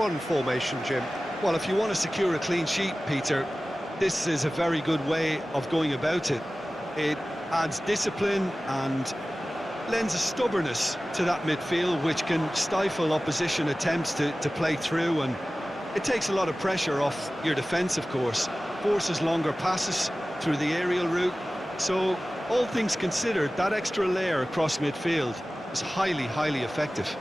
4-3-1 formation, Jim. Well, if you want to secure a clean sheet, Peter, this is a very good way of going about it. It adds discipline and lends a stubbornness to that midfield, which can stifle opposition attempts to play through, and it takes a lot of pressure off your defence, of course. Forces longer passes through the aerial route. So, all things considered, that extra layer across midfield is highly, highly effective.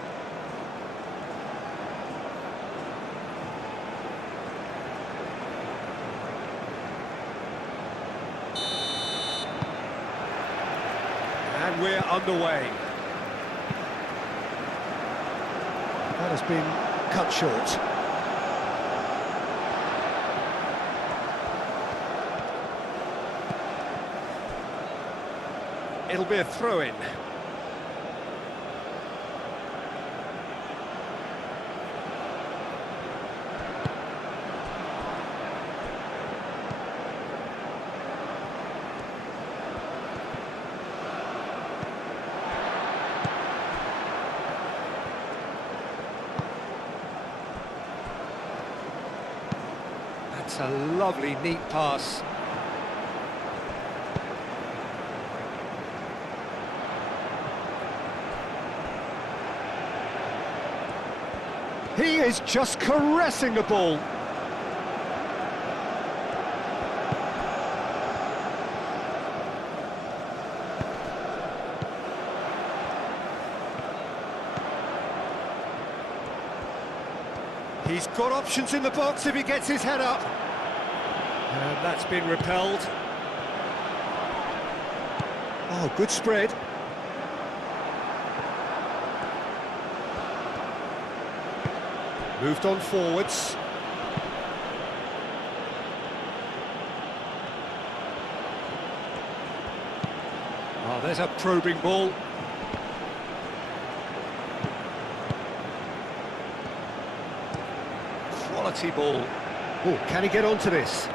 And we're underway. That has been cut short. It'll be a throw-in. That's a lovely, neat pass. He is just caressing the ball. He's got options in the box if he gets his head up. And that's been repelled. Oh, good spread. Moved on forwards. Oh, there's a probing ball. Quality ball. Oh, can he get onto this?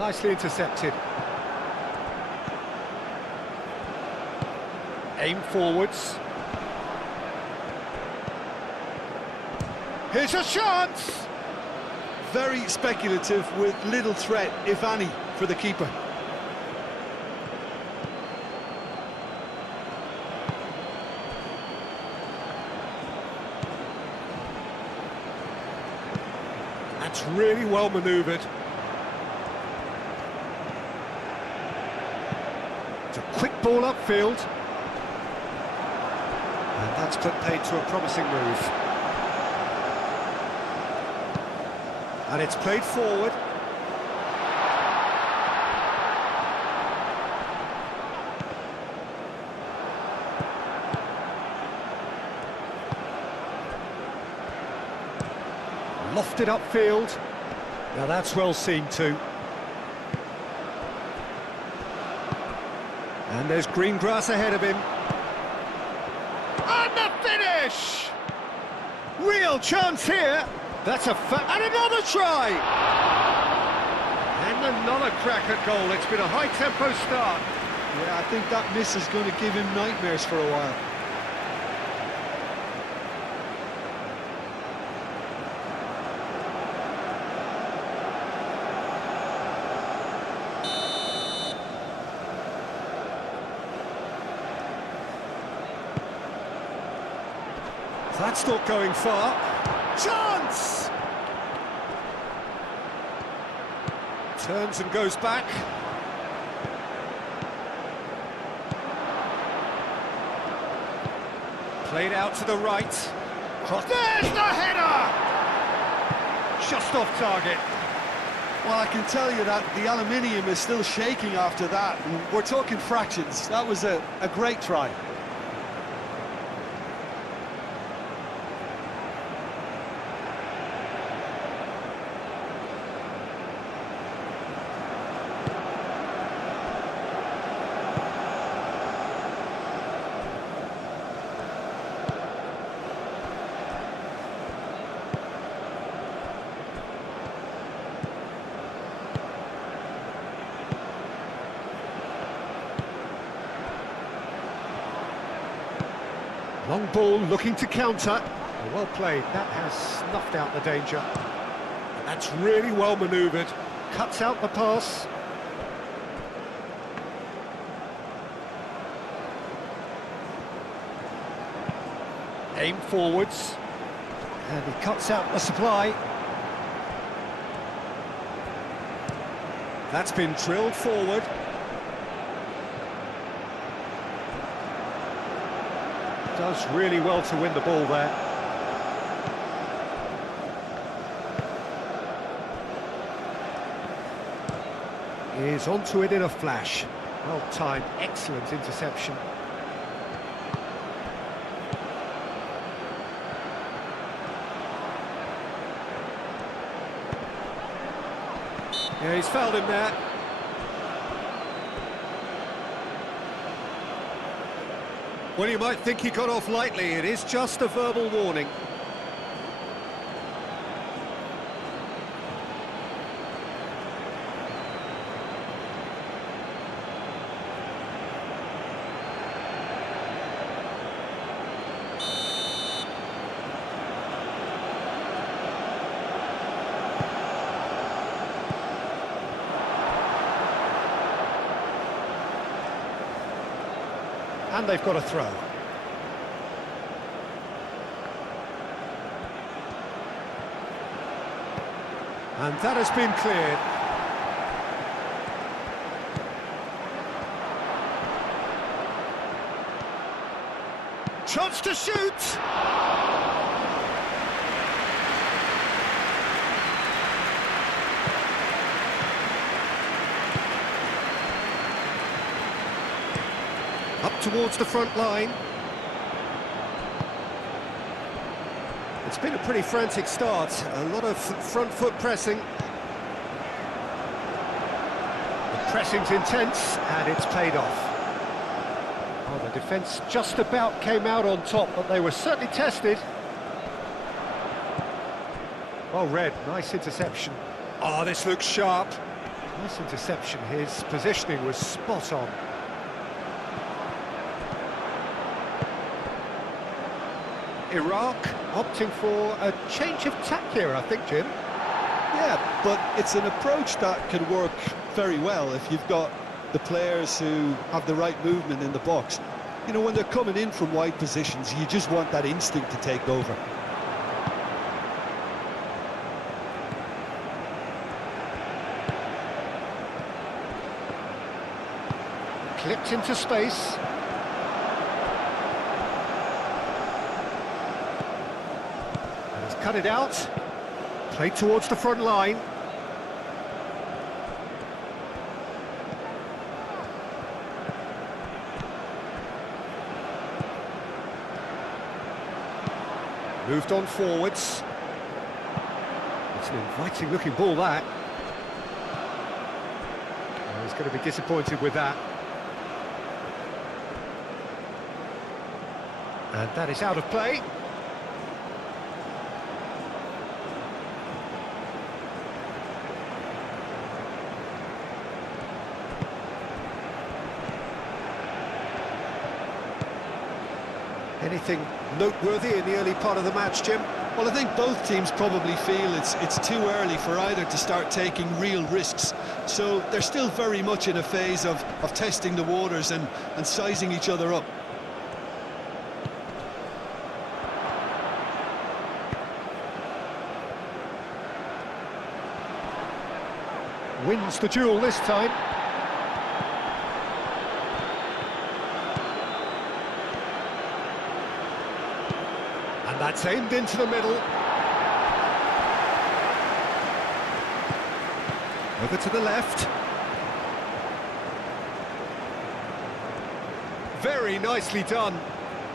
Nicely intercepted. Aim forwards. Here's a chance! Very speculative with little threat, if any, for the keeper. That's really well manoeuvred. It's a quick ball upfield. And that's paid to a promising move. And it's played forward. Lofted upfield. Now that's well seen too. And there's green grass ahead of him. And the finish! Real chance here. That's a and another try! And another crack at goal. It's been a high-tempo start. Yeah, I think that miss is going to give him nightmares for a while. That's not going far. Chance! Turns and goes back. Played out to the right. There's the header! Just off target. Well, I can tell you that the aluminium is still shaking after that. And we're talking fractions. That was a great try. Long ball looking to counter. Well played, that has snuffed out the danger. That's really well manoeuvred. Cuts out the pass. Aim forwards. And he cuts out the supply. That's been drilled forward. Does really well to win the ball there. Is onto it in a flash. Well timed, excellent interception. Yeah, he's fouled him there. Well, you might think he got off lightly. It is just a verbal warning. And they've got a throw. And that has been cleared. Chance to shoot! Up towards the front line. It's been a pretty frantic start, a lot of front foot pressing. The pressing's intense and it's paid off. Oh, the defence just about came out on top, but they were certainly tested. Well read, nice interception. Oh, this looks sharp. Nice interception, his positioning was spot on. Iraq opting for a change of tack here, I think, Jim. Yeah, but it's an approach that can work very well if you've got the players who have the right movement in the box. You know, when they're coming in from wide positions, you just want that instinct to take over. Clipped into space. Cut it out, played towards the front line. Moved on forwards. It's an inviting looking ball, that. Oh, he's going to be disappointed with that. And that is out of play. Anything noteworthy in the early part of the match, Jim? Well, I think both teams probably feel it's too early for either to start taking real risks. So they're still very much in a phase of testing the waters and sizing each other up. Wins the duel this time. And that's aimed into the middle. Over to the left. Very nicely done.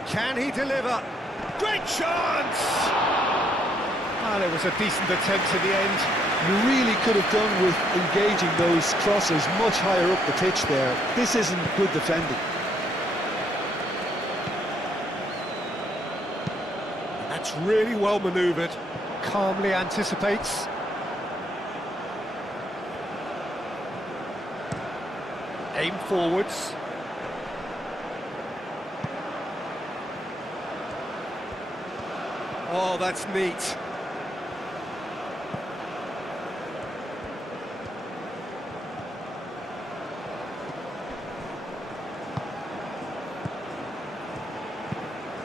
Can he deliver? Great chance! And it was a decent attempt in the end. You really could have done with engaging those crossers much higher up the pitch there. This isn't good defending. That's really well manoeuvred. Calmly anticipates. Aim forwards. Oh, that's neat.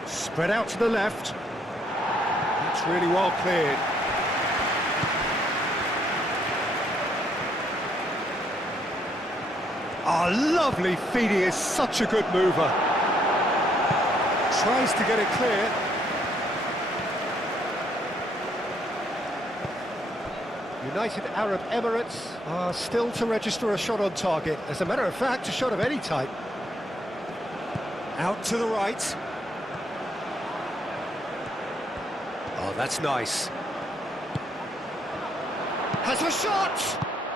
Spread out to the left. That's really well cleared. Oh, lovely feed. He is such a good mover. Tries to get it clear. United Arab Emirates are still to register a shot on target. As a matter of fact, a shot of any type. Out to the right. Oh, that's nice. Has a shot!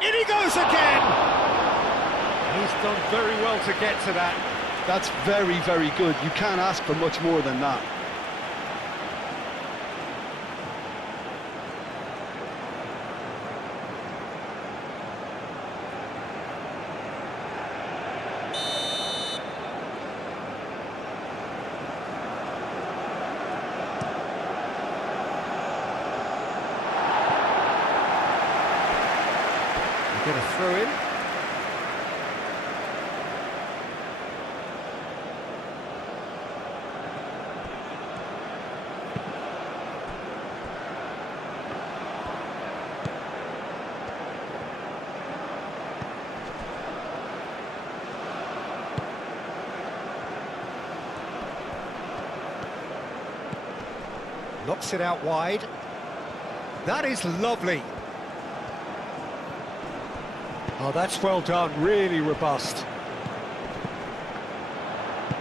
In he goes again! He's done very well to get to that. That's very, very good. You can't ask for much more than that. Get a throw in. Knocks it out wide. That is lovely. Oh, that's well done, really robust.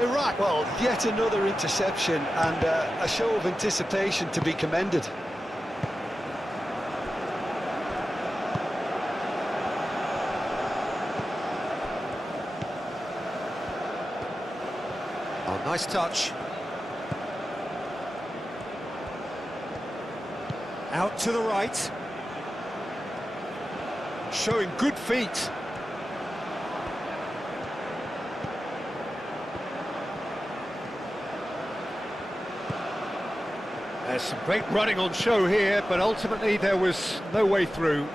Iraq, well, yet another interception and a show of anticipation to be commended. Oh, nice touch. Out to the right. Showing good feet. There's some great running on show here, but ultimately there was no way through.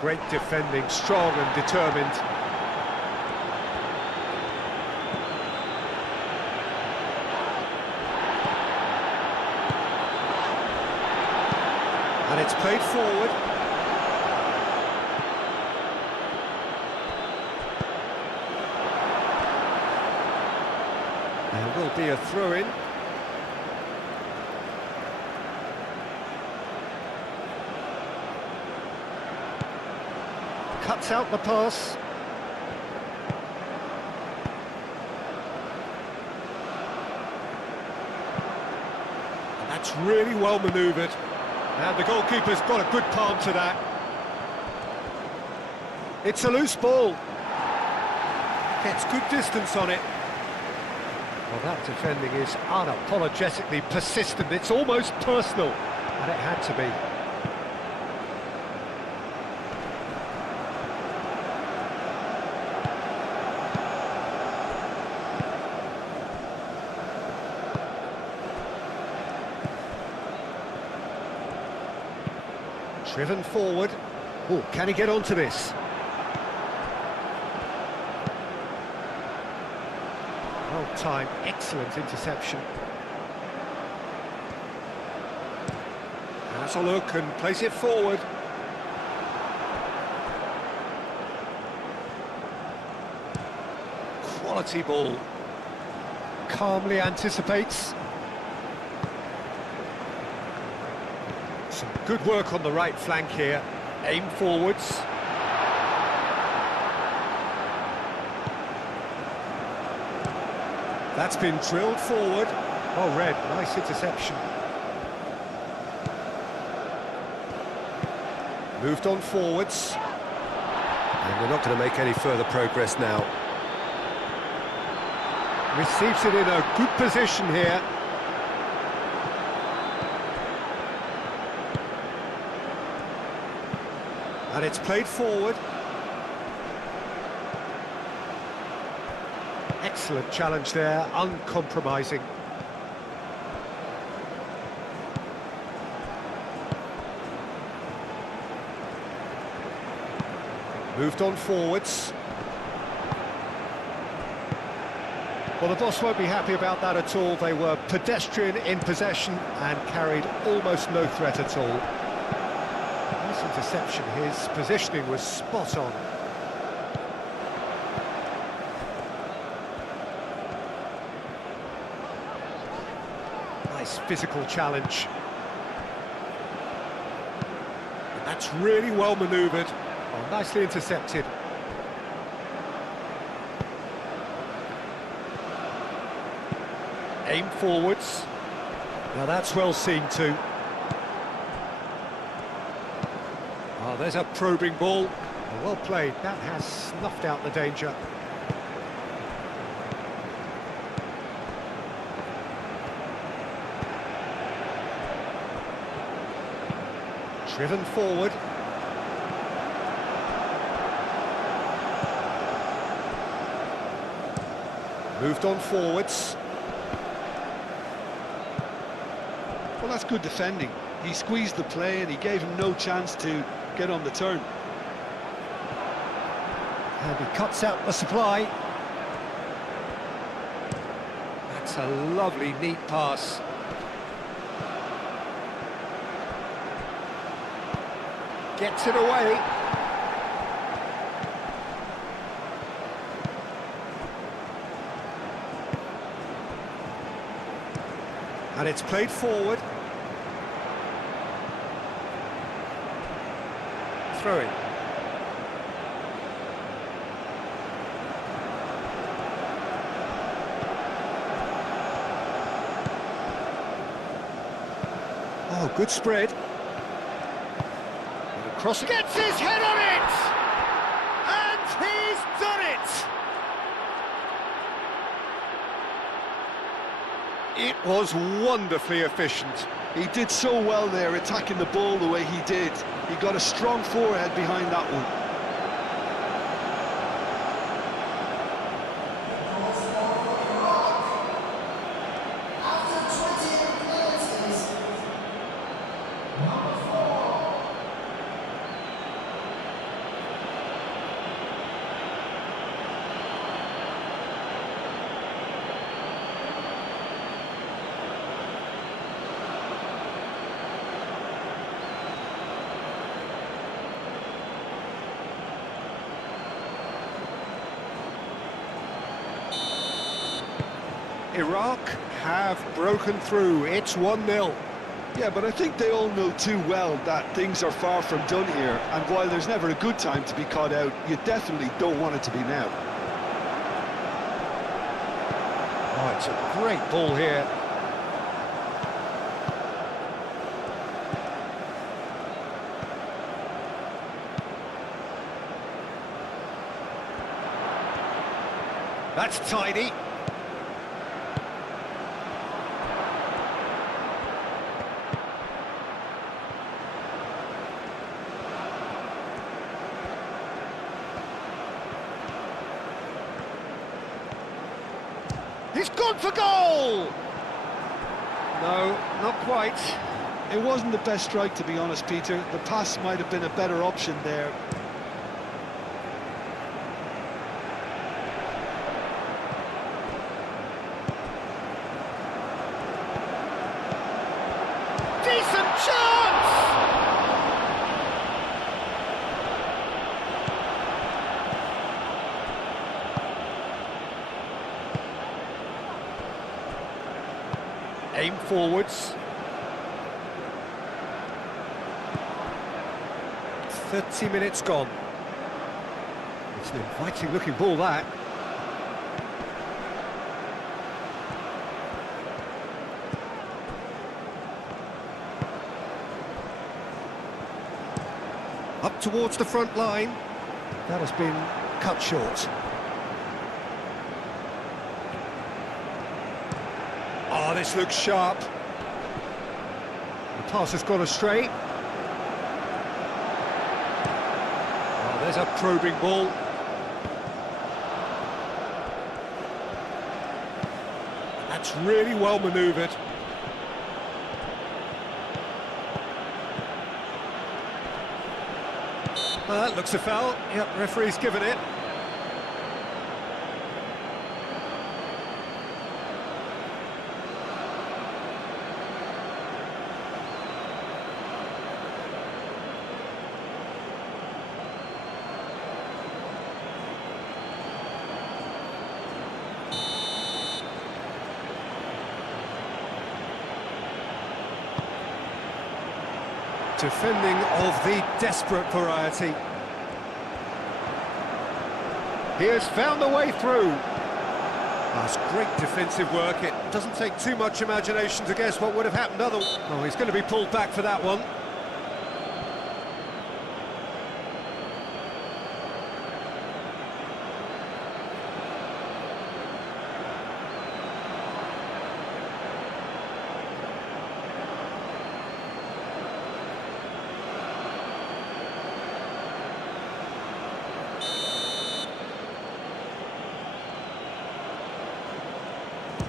Great defending, strong and determined. And it's played forward. There will be a throw-in. Cuts out the pass. And that's really well manoeuvred. And the goalkeeper's got a good palm to that. It's a loose ball. Gets good distance on it. Well, that defending is unapologetically persistent. It's almost personal, and it had to be. Driven forward. Oh, can he get onto this? Well timed, excellent interception. Has a look and plays it forward. Quality ball. Calmly anticipates. Some good work on the right flank here. Aim forwards. That's been drilled forward. Oh, Red, nice interception. Moved on forwards. And they're not going to make any further progress now. Receives it in a good position here. And it's played forward. Excellent challenge there, uncompromising. Moved on forwards. Well, the boss won't be happy about that at all. They were pedestrian in possession and carried almost no threat at all. Nice interception. His positioning was spot on. Nice physical challenge. And that's really well manoeuvred. Oh, nicely intercepted. Aim forwards. Now that's well seen too. Oh, there's a probing ball. Oh, well played. That has snuffed out the danger. Driven forward. Moved on forwards. Well, that's good defending. He squeezed the play and he gave him no chance to get on the turn. And he cuts out the supply. That's a lovely, neat pass. Gets it away. And it's played forward. Throw-in. Oh, good spread. Cross gets his head on it! And he's done it! It was wonderfully efficient. He did so well there, attacking the ball the way he did. He got a strong forehead behind that one. Iraq have broken through. It's 1-0. Yeah, but I think they all know too well that things are far from done here, and while there's never a good time to be caught out, you definitely don't want it to be now. Oh, it's a great ball here. That's tidy. He's gone for goal! No, not quite. It wasn't the best strike, to be honest, Peter. The pass might have been a better option there. Decent chance! Aim forwards. 30 minutes gone. It's an inviting looking ball, that. Up towards the front line. That has been cut short. Oh, this looks sharp. The pass has gone astray. Oh, there's a probing ball. That's really well manoeuvred. That looks a foul. Yep, referee's given it. Defending of the desperate variety. He has found a way through. That's great defensive work. It doesn't take too much imagination to guess what would have happened otherwise. Oh, he's going to be pulled back for that one.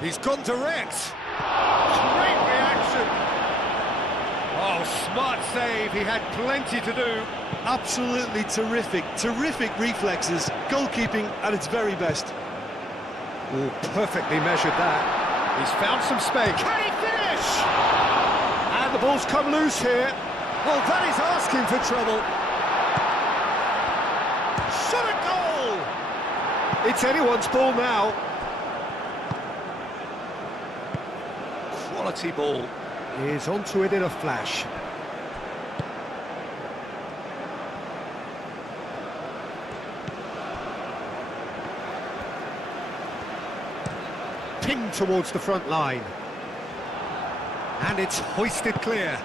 He's gone direct. Great reaction. Oh, smart save. He had plenty to do. Absolutely terrific reflexes, goalkeeping at its very best. Oh, perfectly measured that. He's found some space. Can he finish? And the ball's come loose here. Well, that is asking for trouble. Shot a goal! It's anyone's ball now. Quality ball. Is onto it in a flash. Pinged towards the front line. And it's hoisted clear.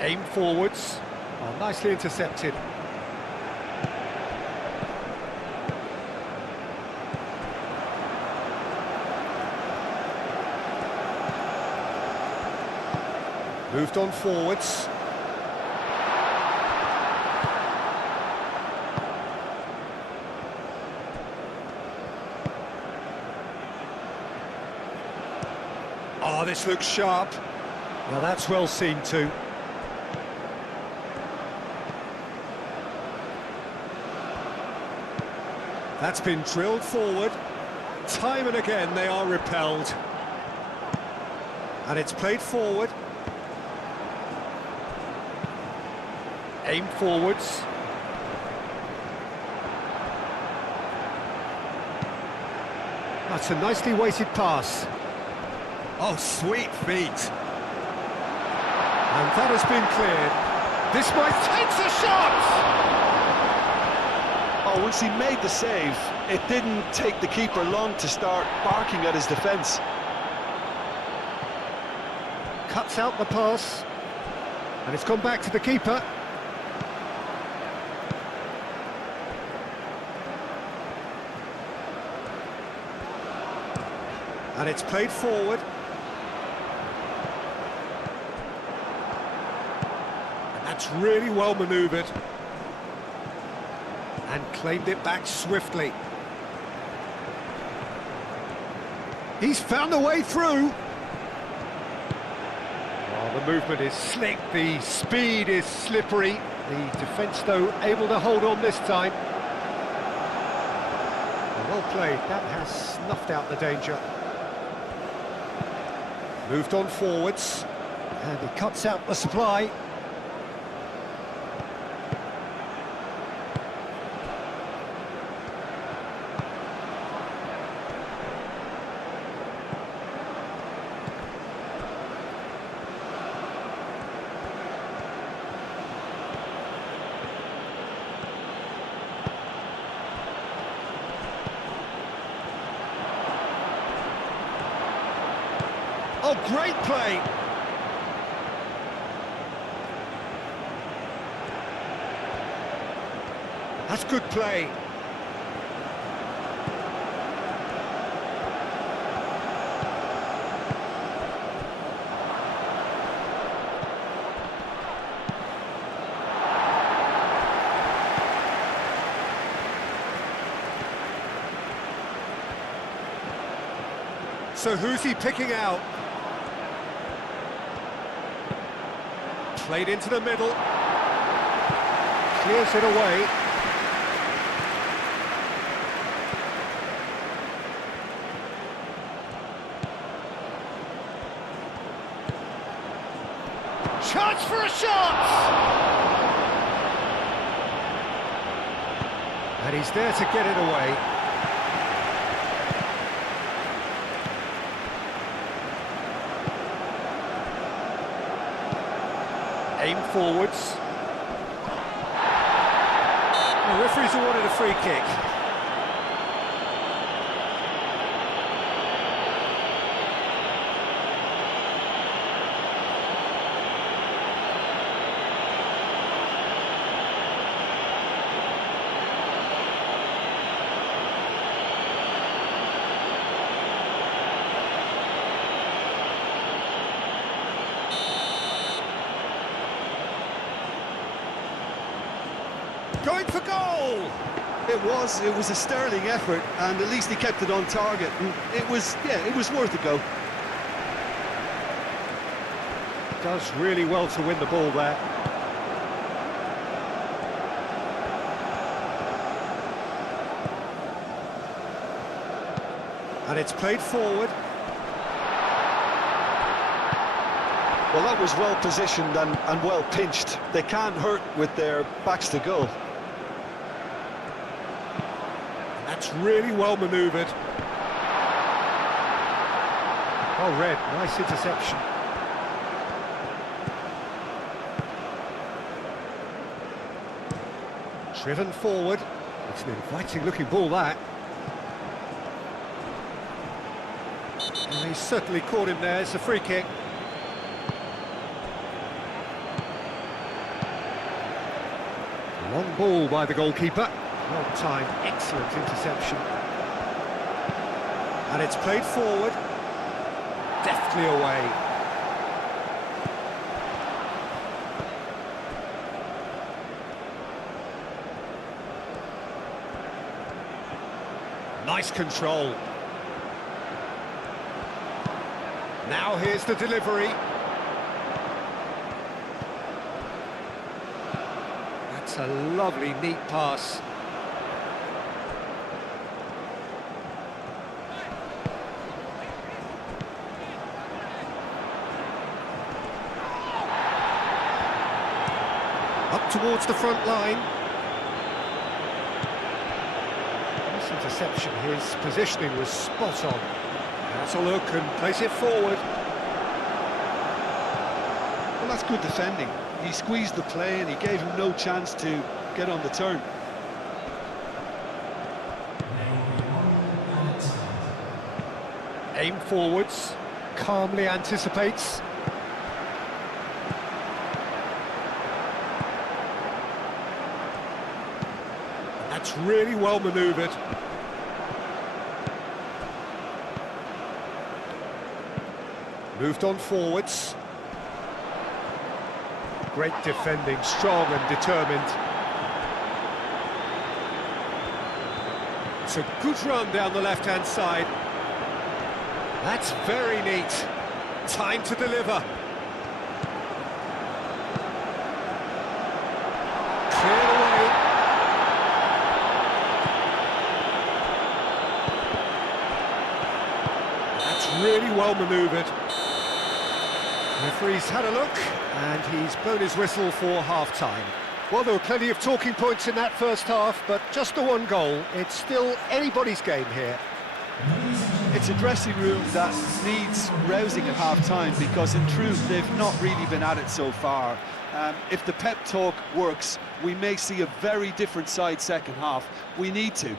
Aim forwards. Oh, nicely intercepted. Moved on forwards. Oh, this looks sharp. Well, that's well seen too. That's been drilled forward. Time and again they are repelled. And it's played forward. Aim forwards. That's a nicely weighted pass. Oh, sweet feet. And that has been cleared. This might take the shot! Oh, once he made the save, it didn't take the keeper long to start barking at his defence. Cuts out the pass. And it's gone back to the keeper. And it's played forward. And that's really well manoeuvred. And claimed it back swiftly. He's found a way through. Oh, the movement is slick, the speed is slippery. The defence, though, able to hold on this time. Well played, that has snuffed out the danger. Moved on forwards, and he cuts out the supply. Oh, great play! That's good play. So who's he picking out? Played into the middle. Clears it away. Chance for a shot! And he's there to get it away. Aim forwards. The referee's awarded a free kick. Going for goal! It was a sterling effort, and at least he kept it on target. And it was worth a go. Does really well to win the ball there. And it's played forward. Well, that was well positioned and well pinched. They can't hurt with their backs to goal. That's really well manoeuvred. Well read, nice interception. Driven forward. It's an inviting looking ball, that. And he's certainly caught him there. It's a free kick. Long ball by the goalkeeper. Well timed, excellent interception. And it's played forward. Deftly away. Nice control. Now here's the delivery. That's a lovely, neat pass. Up towards the front line. This interception, his positioning was spot on. That's a look and place it forward. Well, that's good defending. He squeezed the play and he gave him no chance to get on the turn. Aim forwards, calmly anticipates. That's really well manoeuvred. Moved on forwards. Great defending, strong and determined. It's a good run down the left-hand side. That's very neat. Time to deliver. Cleared away. That's really well manoeuvred. Referee's had a look, and he's blown his whistle for half-time. Well, there were plenty of talking points in that first half, but just the one goal. It's still anybody's game here. It's a dressing room that needs rousing at half-time, because in truth they've not really been at it so far. If the pep talk works, we may see a very different side second half. We need to.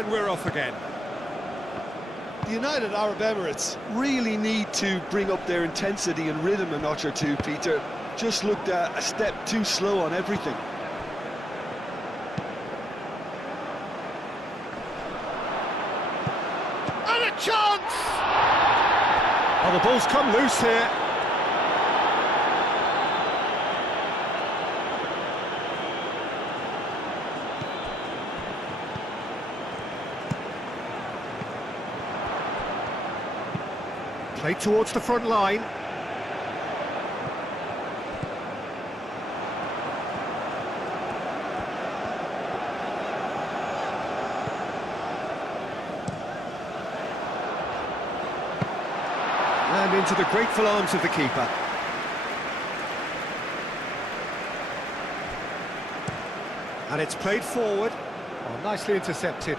And we're off again. The United Arab Emirates really need to bring up their intensity and rhythm a notch or two, Peter. Just looked a step too slow on everything. And a chance! Oh, the ball's come loose here. Played towards the front line. And into the grateful arms of the keeper. And it's played forward. Oh, nicely intercepted.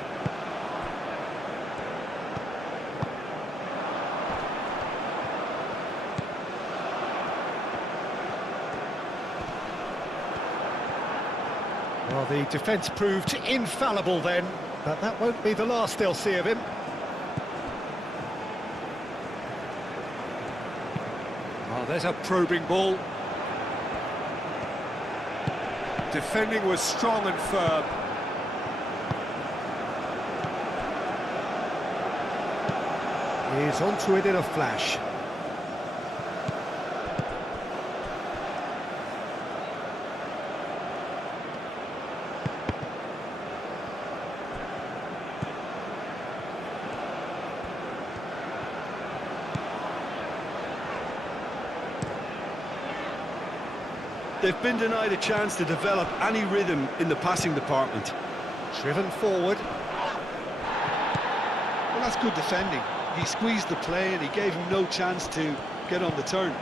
Well, the defence proved infallible then, but that won't be the last they'll see of him. Oh, there's a probing ball. Defending was strong and firm. He's onto it in a flash. They've been denied a chance to develop any rhythm in the passing department. Driven forward. Well, that's good defending. He squeezed the play and he gave him no chance to get on the turn.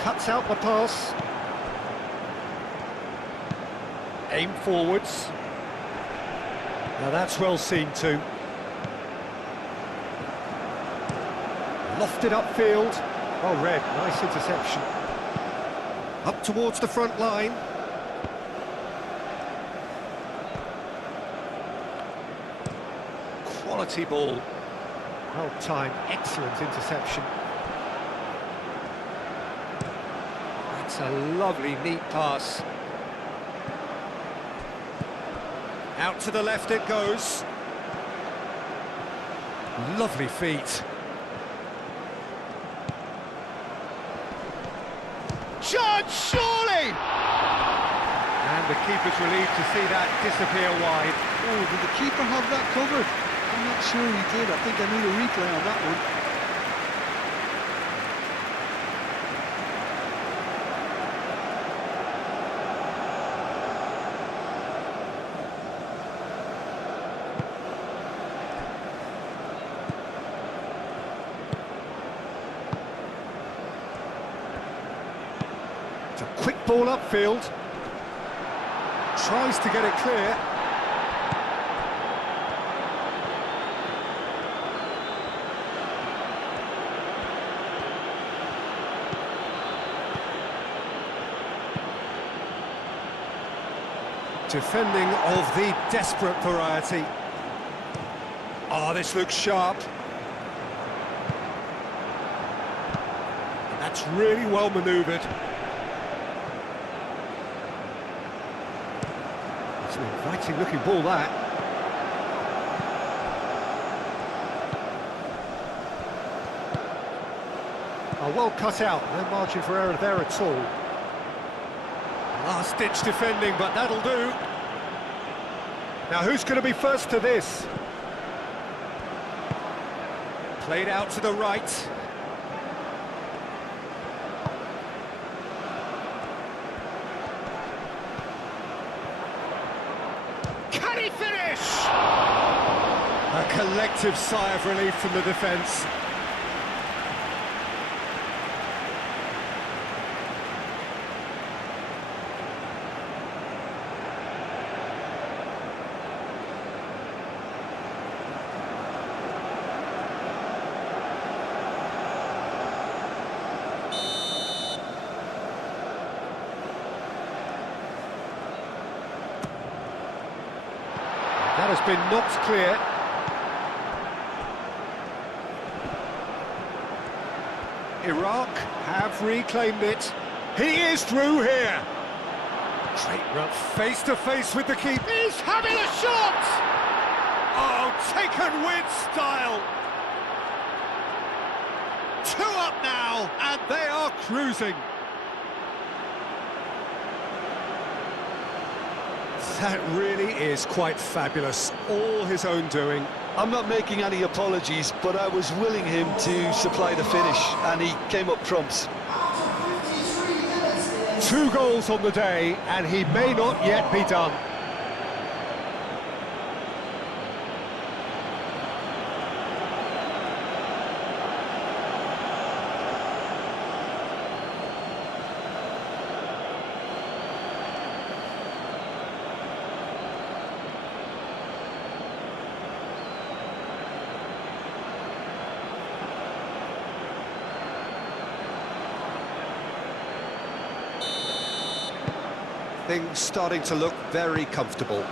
Cuts out the pass. Aim forwards. Now that's well seen too. Lofted upfield. Well read, nice interception. Up towards the front line. Quality ball. Well timed, excellent interception. That's a lovely, neat pass. Out to the left it goes. Lovely feet. Judge, surely! And the keeper's relieved to see that disappear wide. Oh, did the keeper have that covered? I'm not sure he did. I think I need a replay on that one. It's a quick ball upfield. Tries to get it clear. Defending of the desperate variety. Oh, this looks sharp. That's really well manoeuvred. It's an inviting looking ball, that. Oh, well cut out, no margin for error there at all. Last-ditch defending, but that'll do. Now, who's going to be first to this? Played out to the right. Can he finish? A collective sigh of relief from the defence. That has been knocked clear. Iraq have reclaimed it. He is through here. Great run, face to face with the keeper. He's having a shot! Oh, taken with style. 2 up now, and they are cruising. That really is quite fabulous. All his own doing. I'm not making any apologies, but I was willing him to supply the finish, and he came up trumps. 2 goals on the day, and he may not yet be done. Things starting to look very comfortable.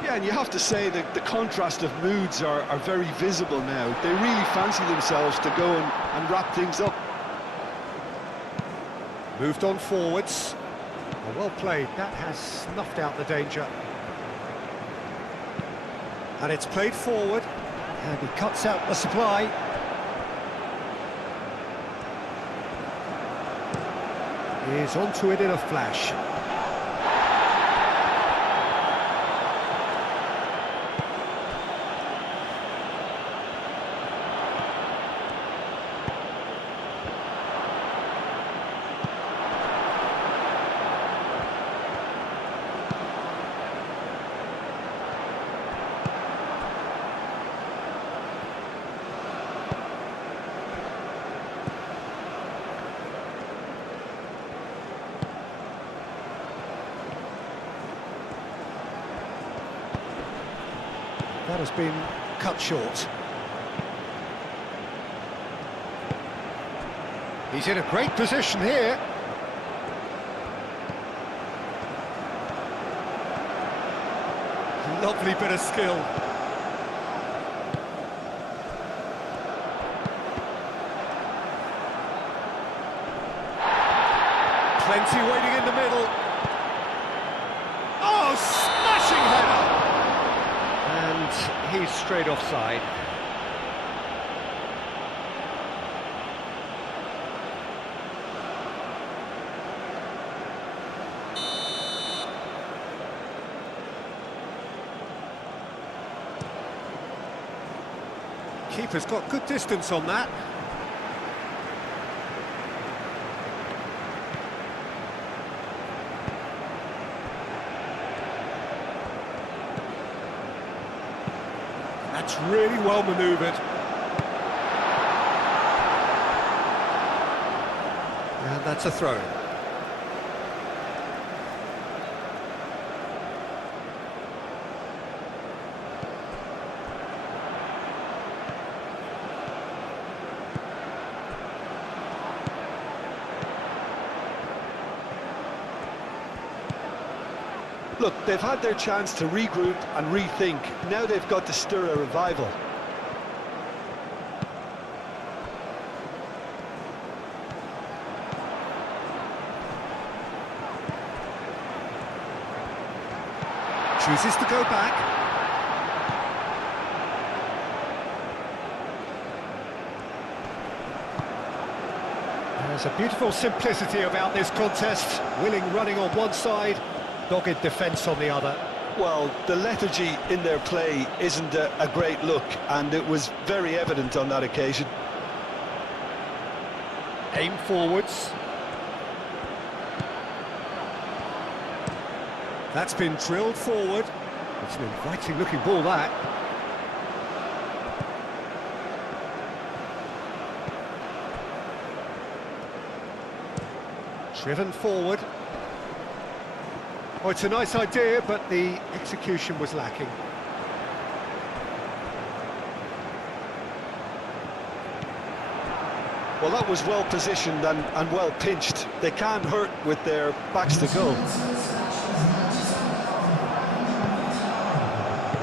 Yeah, and you have to say that the contrast of moods are very visible now. They really fancy themselves to go and wrap things up. Moved on forwards. Well played, that has snuffed out the danger. And it's played forward, and he cuts out the supply. He's onto it in a flash. That has been cut short. He's in a great position here. Lovely bit of skill. Plenty waiting in the middle. Oh, smashing header! And he's straight offside. Keeper's got good distance on that. That's really well manoeuvred. And that's a throw. Look, they've had their chance to regroup and rethink. Now they've got to stir a revival. Chooses to go back. There's a beautiful simplicity about this contest. Willing running on one side, dogged defence on the other. Well, the lethargy in their play isn't a great look, and it was very evident on that occasion. Aim forwards. That's been drilled forward. It's an inviting looking ball, that. Driven forward. Oh, it's a nice idea, but the execution was lacking. Well, that was well positioned and well pinched. They can't hurt with their backs to goal.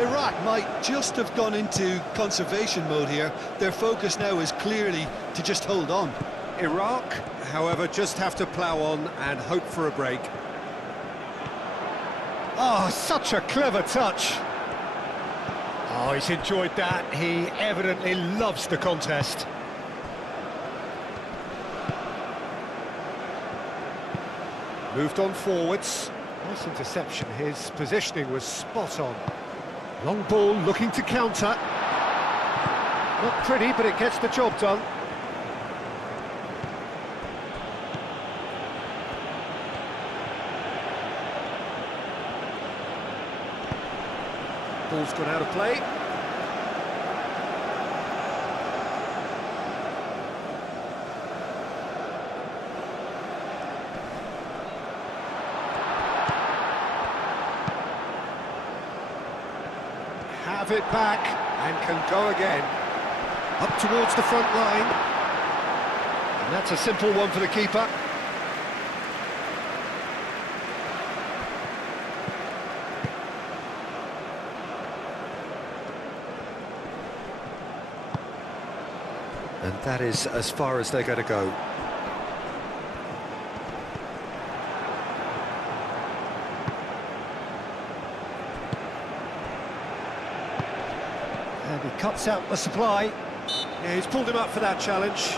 Iraq might just have gone into conservation mode here. Their focus now is clearly to just hold on. Iraq, however, just have to plough on and hope for a break. Oh, such a clever touch. Oh, he's enjoyed that. He evidently loves the contest. Moved on forwards. Nice interception. His positioning was spot on. Long ball looking to counter. Not pretty, but it gets the job done. Ball's gone out of play. Have it back and can go again. Up towards the front line. And that's a simple one for the keeper. And that is as far as they're going to go. And he cuts out the supply. Yeah, he's pulled him up for that challenge.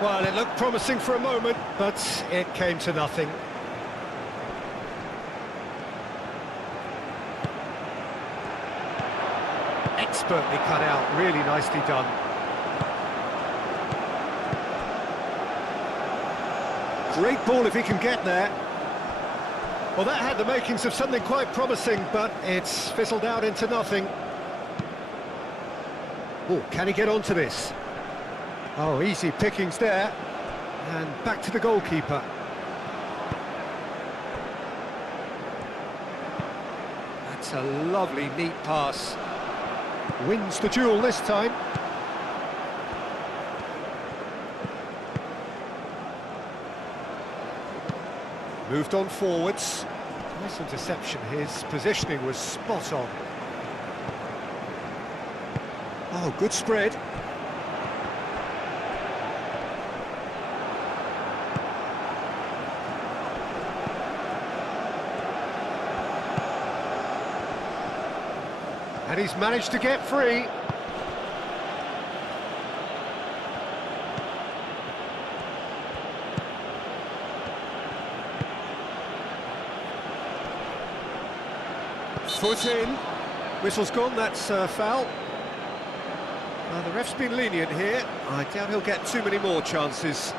Well, it looked promising for a moment, but it came to nothing. Expertly cut out, really nicely done. Great ball if he can get there. Well, that had the makings of something quite promising, but it's fizzled out into nothing. Oh, can he get onto this? Oh, easy pickings there. And back to the goalkeeper. That's a lovely, neat pass. Wins the duel this time. Moved on forwards. Nice interception. His positioning was spot on. Oh, good spread. And he's managed to get free. Foot in. Whistle's gone, that's a foul. The ref's been lenient here. I doubt he'll get too many more chances.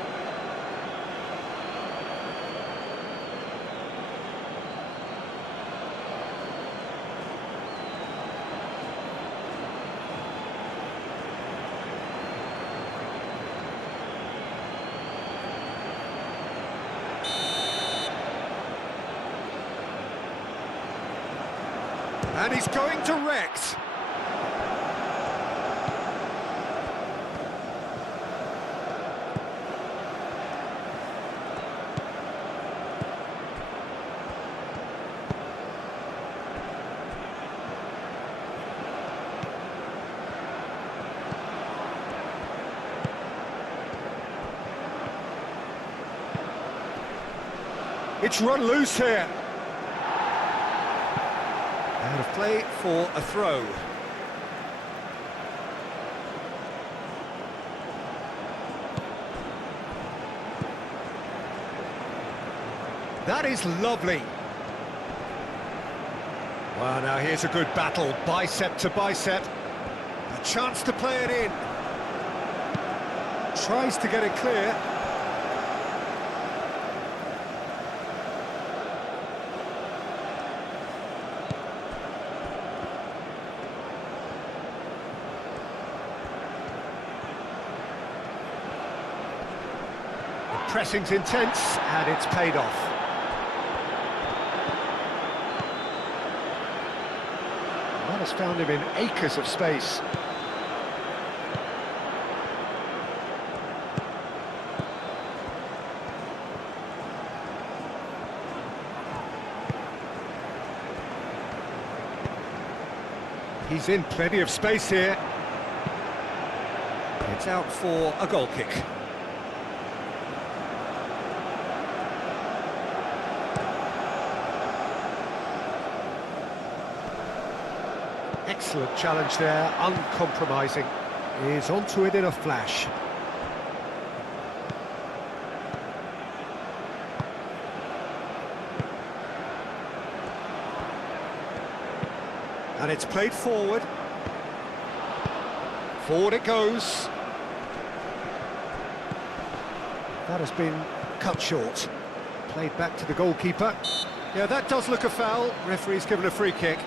And he's going direct. It's run loose here. Out of play for a throw. That is lovely. Well, now here's a good battle, bicep to bicep. A chance to play it in. Tries to get it clear. pressing's intense, and it's paid off. That has found him in acres of space. He's in plenty of space here. It's out for a goal kick. Excellent challenge there, uncompromising. He's onto it in a flash. And it's played forward. Forward it goes. That has been cut short. Played back to the goalkeeper. Yeah, that does look a foul. Referee's given a free kick.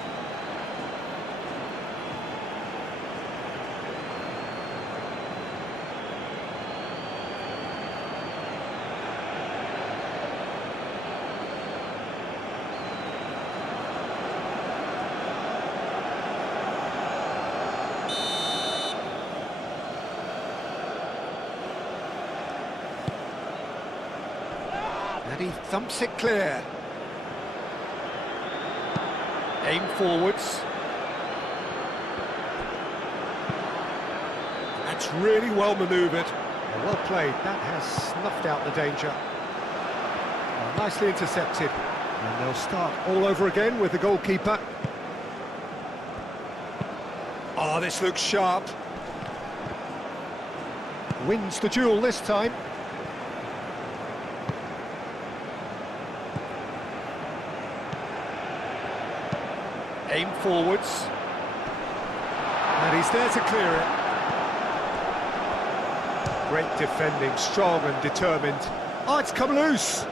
And he thumps it clear. Aim forwards. That's really well manoeuvred. Well played. That has snuffed out the danger. Nicely intercepted. And they'll start all over again with the goalkeeper. Oh, this looks sharp. Wins the duel this time. Aim forwards. And he's there to clear it. Great defending, strong and determined. Oh, it's come loose.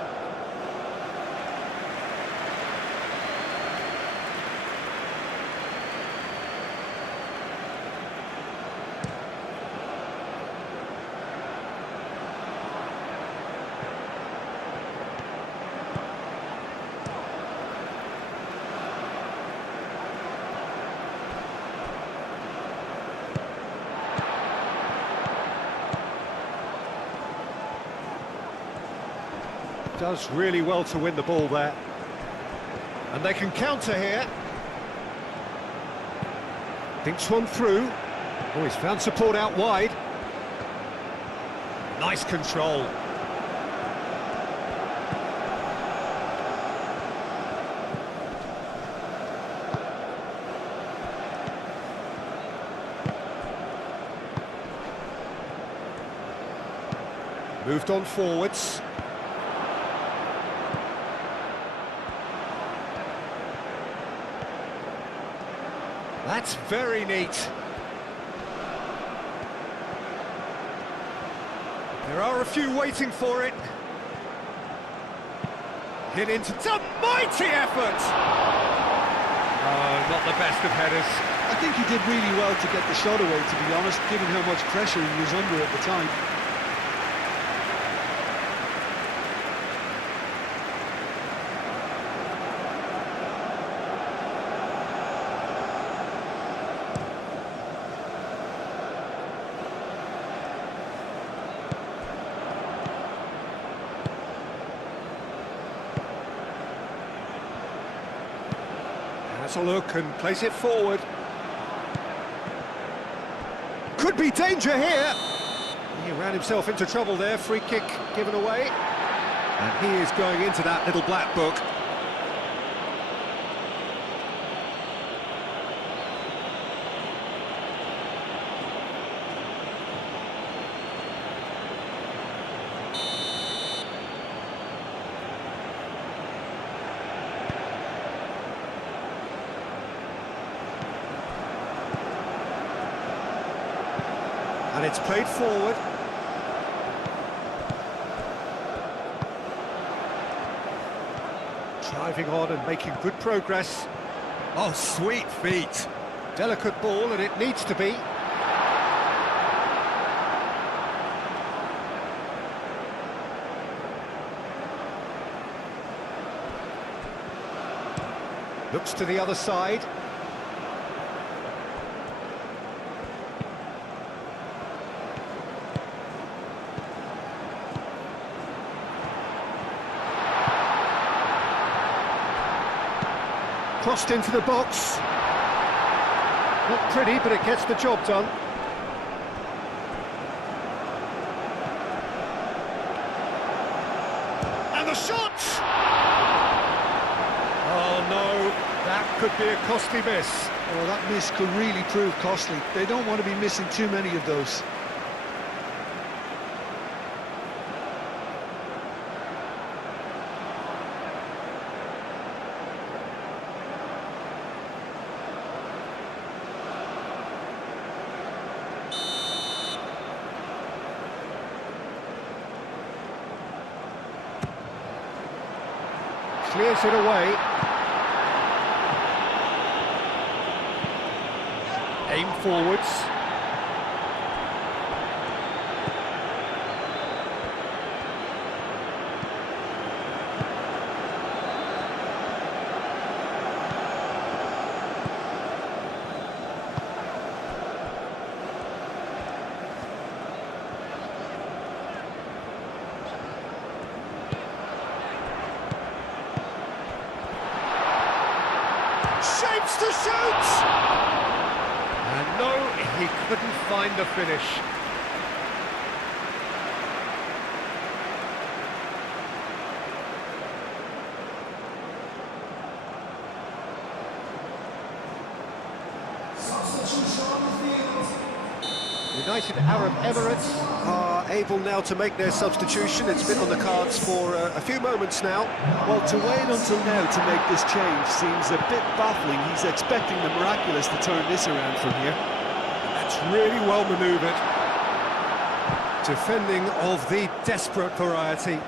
Does really well to win the ball there. And they can counter here. Thinks one through. Oh, he's found support out wide. Nice control. Moved on forwards. That's very neat. There are a few waiting for it. Hit into a mighty effort! Oh, not the best of headers. I think he did really well to get the shot away, to be honest, given how much pressure he was under at the time. Has a look and plays it forward. Could be danger here. He ran himself into trouble there. Free kick given away. And he is going into that little black book. And it's played forward. Driving on and making good progress. Oh, sweet feet. Delicate ball, and it needs to be. Looks to the other side. Crossed into the box. Not pretty, but it gets the job done. And the shot! Oh no, that could be a costly miss. Oh, that miss could really prove costly. They don't want to be missing too many of those. Clears it away. Aim forwards. Shapes to shoot! And no, he couldn't find the finish. United Arab Emirates are able now to make their substitution. It's been on the cards for a few moments now. Well, to wait until now to make this change seems a bit baffling. He's expecting the miraculous to turn this around from here. That's really well manoeuvred. Defending of the desperate variety.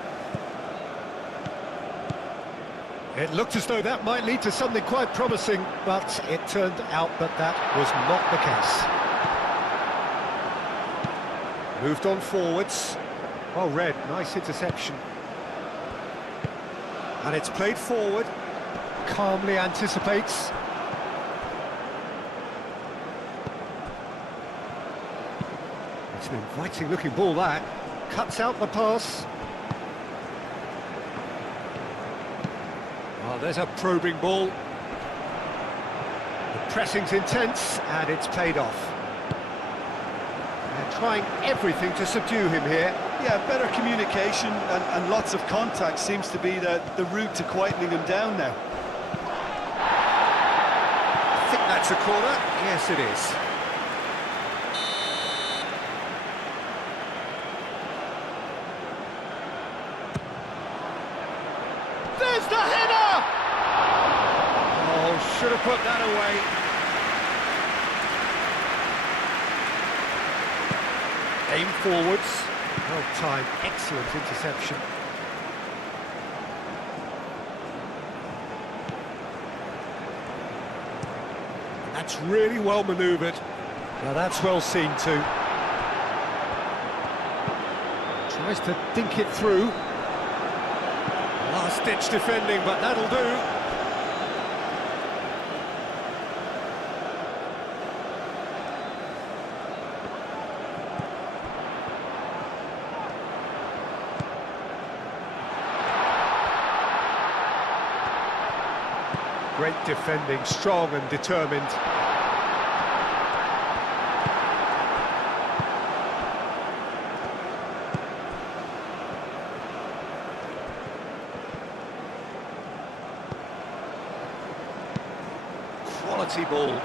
It looked as though that might lead to something quite promising, but it turned out that that was not the case. Moved on forwards. Well read, nice interception. And it's played forward. Calmly anticipates. It's an inviting looking ball, that. Cuts out the pass. Oh, there's a probing ball. The pressing's intense, and it's paid off. They're trying everything to subdue him here. Yeah, better communication and lots of contact seems to be the route to quietening him down now. I think that's a corner. Yes, it is. There's the header! Oh, should have put that away. Aim forwards. Well timed, excellent interception. That's really well manoeuvred. Now that's well seen too. Tries to dink it through. Last-ditch defending, but that'll do. Great defending, strong and determined. Quality ball.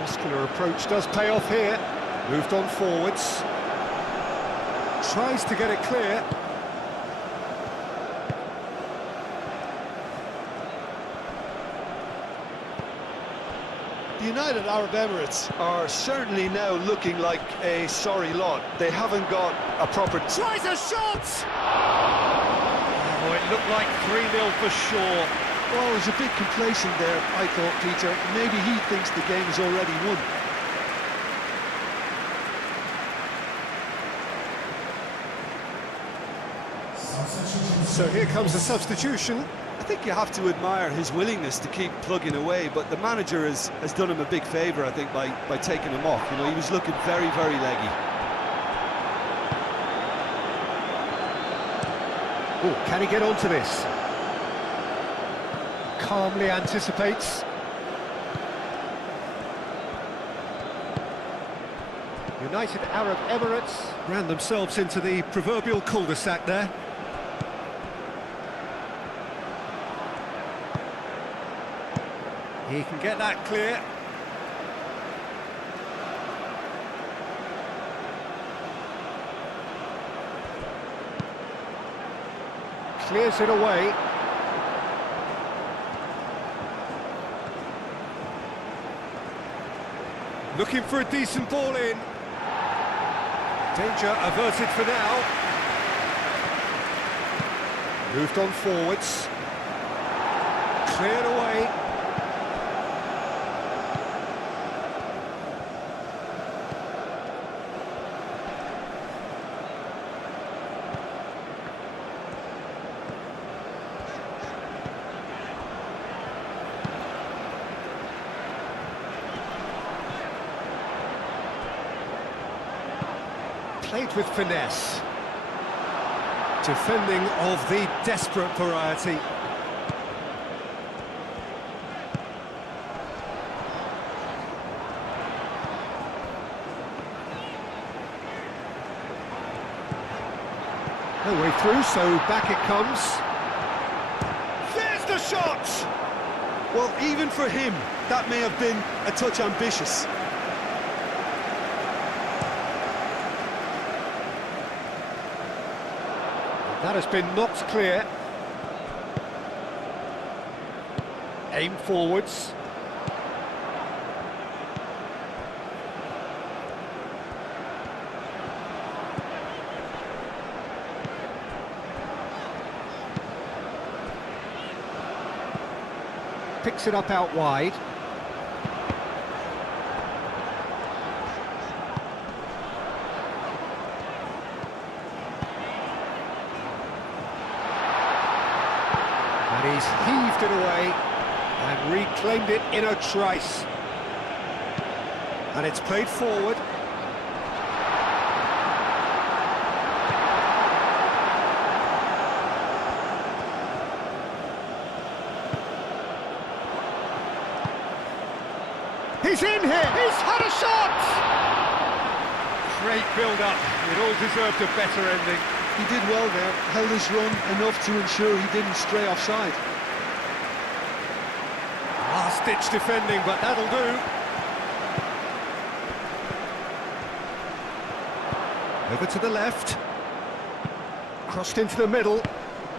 Muscular approach does pay off here. Moved on forwards. Tries to get it clear. The United Arab Emirates are certainly now looking like a sorry lot. They haven't got a proper... Tries a shot! Oh, it looked like 3-0 for sure. Well, he was a bit complacent there, I thought, Peter. Maybe he thinks the game is already won. So here comes the substitution. I think you have to admire his willingness to keep plugging away, but the manager has done him a big favour, I think, by taking him off. You know, he was looking very, very leggy. Oh, can he get onto this? Calmly anticipates. United Arab Emirates ran themselves into the proverbial cul-de-sac there. He can get that clear. Clears it away. Looking for a decent ball in. Danger averted for now. Moved on forwards. Cleared away. Played with finesse. Defending of the desperate variety. No way through, so back it comes. There's the shot! Well, even for him, that may have been a touch ambitious. That has been knocked clear. Aim forwards. Picks it up out wide. And he's heaved it away and reclaimed it in a trice. And it's played forward. He's in here! He's had a shot! Great build-up. It all deserved a better ending. He did well there, held his run enough to ensure he didn't stray offside. Last-ditch defending, but that'll do. Over to the left. Crossed into the middle.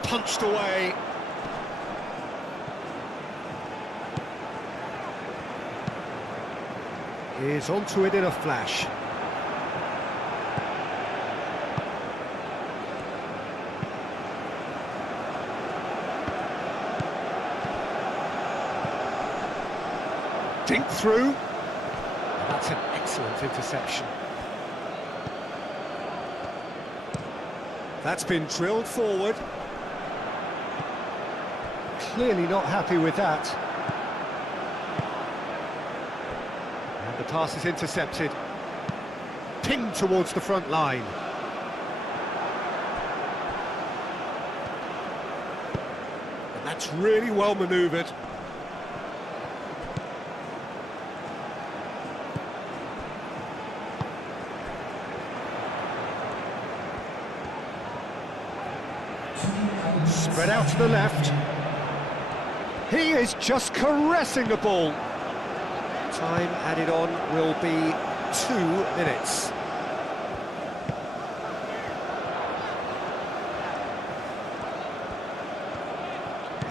Punched away. Is onto it in a flash. Dink through. And that's an excellent interception. That's been drilled forward. Clearly not happy with that. And the pass is intercepted. Pinged towards the front line. And that's really well manoeuvred. Spread out to the left. He is just caressing the ball. Time added on will be 2 minutes.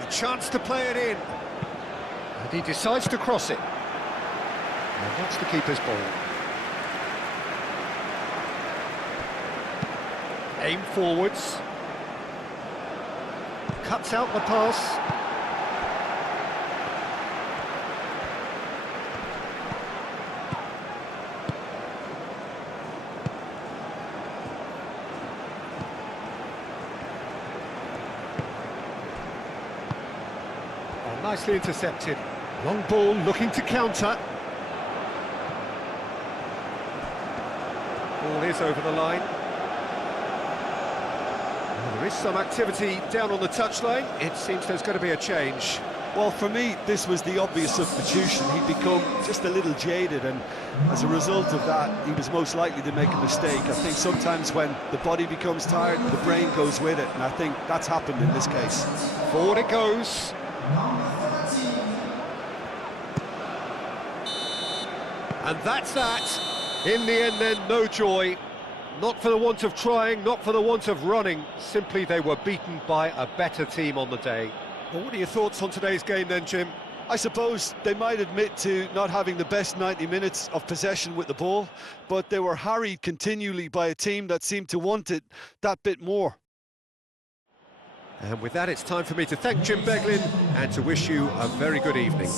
A chance to play it in. And he decides to cross it. And that's the keeper's ball. Aim forwards. Cuts out the pass. Oh, nicely intercepted. Long ball looking to counter. Ball is over the line. Well, there is some activity down on the touchline. It seems there's going to be a change. Well, for me, this was the obvious substitution. He'd become just a little jaded, and as a result of that, he was most likely to make a mistake. I think sometimes when the body becomes tired, the brain goes with it, and I think that's happened in this case. Forward it goes. And that's that. In the end then, no joy. Not for the want of trying, not for the want of running. Simply they were beaten by a better team on the day. Well, what are your thoughts on today's game then, Jim? I suppose they might admit to not having the best 90 minutes of possession with the ball, but they were harried continually by a team that seemed to want it that bit more. And with that, it's time for me to thank Jim Beglin and to wish you a very good evening.